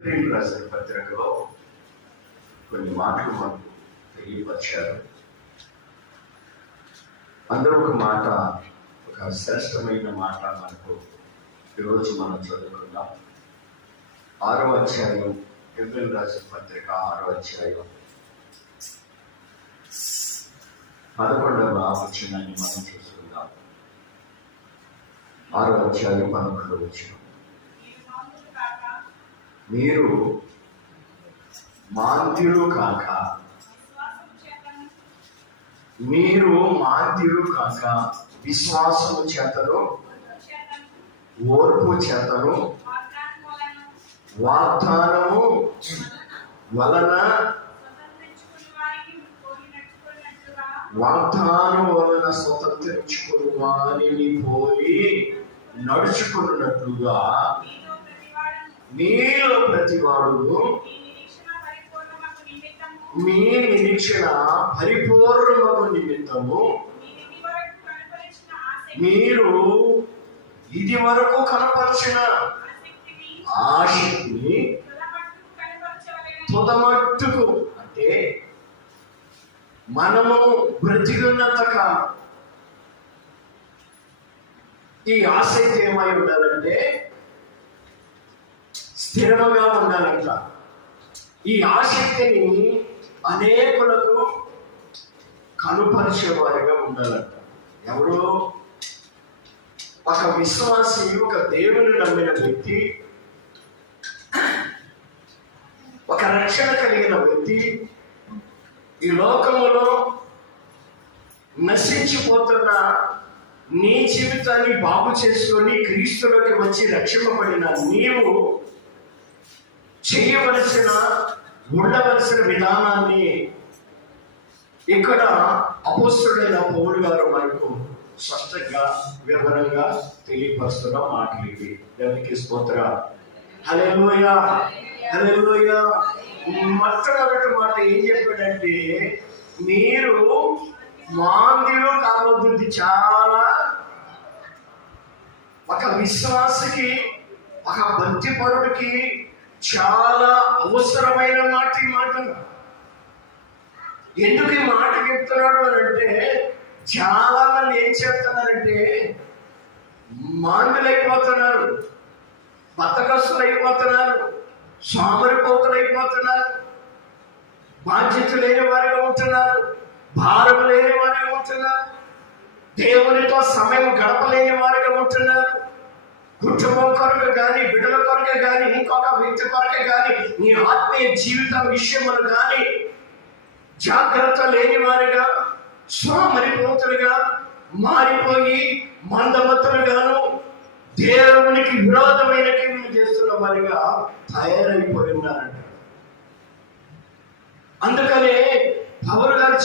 రాసిన పత్రికలో కొన్ని మాటలు మనకు తెలియపరిచారు. అందులో ఒక మాట, ఒక శ్రేష్టమైన మాట మనకు ఈరోజు మనం చదువుకుందాం. 6వ అధ్యాయం, ఎబ్రిల్ రాసిన పత్రిక 6వ అధ్యాయం 11వ వచనాన్ని మనం చూసుకుందాం. 6వ అధ్యాయం 11వ వచనం. మీరు మాంద్యులు కాక, మీరు మాంద్యులు కాక విశ్వాసము చేతను, ఓర్పు చేతను, వాగ్దానము వలన, వాగ్దానం వలన స్వతంత్రించుకుని వారిని పోలి నడుచుకున్నట్లుగా మీలో ప్రతివాడు మీ నిరీక్షణ పరిపూర్ణమగు నిమిత్తము మీరు ఇది వరకు కనపరిచిన ఆసక్తిని తుదమట్టుకు, అంటే మనము బ్రతికున్నంత కాలం ఈ ఆసక్తి ఏమై ఉండాలంటే స్థిరముగా ఉండాలంట. ఈ ఆసక్తిని అనేకులకు కనుపరిచేవారిగా ఉండాలంట. ఎవరు? ఒక విశ్వాసి, ఒక దేవుని నమ్మిన వ్యక్తి, ఒక రక్షణ కలిగిన వ్యక్తి ఈ లోకములో నశించిపోతున్న నీ జీవితాన్ని బాగు చేసుకొని క్రీస్తులోకి వచ్చి రక్షింపబడిన నీవు చేయవలసిన, ఉండవలసిన విధానాన్ని ఇక్కడ అపోస్తలుడైన పౌలు గారు మనకు స్పష్టంగా వివరంగా తెలియపరుస్తున్న మాటలు ఇవి. దేవునికి స్తోత్రం. హల్లెలూయా, హల్లెలూయా. మొట్టమొదటి మాట ఏం చెప్పాడంటే, మీరు మాంద్యులు కావద్దు. ఇది చాలా ఒక విశ్వాసికి, ఒక భక్తిపరుడికి చాలా అవసరమైన మాట ఈ మాట. ఎందుకు ఈ మాట చెప్తున్నాడు అని అంటే, చాలా మంది ఏం చేస్తున్నారంటే మాందులైపోతున్నారు, బతకస్తులు అయిపోతున్నారు, సోమరిపోతులు అయిపోతున్నారు, బాధ్యత లేని వారిగా ఉంటున్నారు, భారం లేని వారిగా ఉంటున్నారు, దేవునితో సమయం గడపలేని వారిగా ఉంటున్నారు. కుటుంబం కొరకు కానీ, బిడ్డల కొరకే కానీ, ఇంకొక వ్యక్తి కొరకే కానీ, నీ ఆత్మీయ జీవితం విషయములు కానీ జాగ్రత్త లేని వారిగా, సోమరిపోతులుగా మారిపోయి మందమతులుగాను, దేవునికి విరోధమైన క్రియలు చేస్తున్న వారిగా తయారైపోయి ఉన్నారంట. అందుకనే పౌలు గారు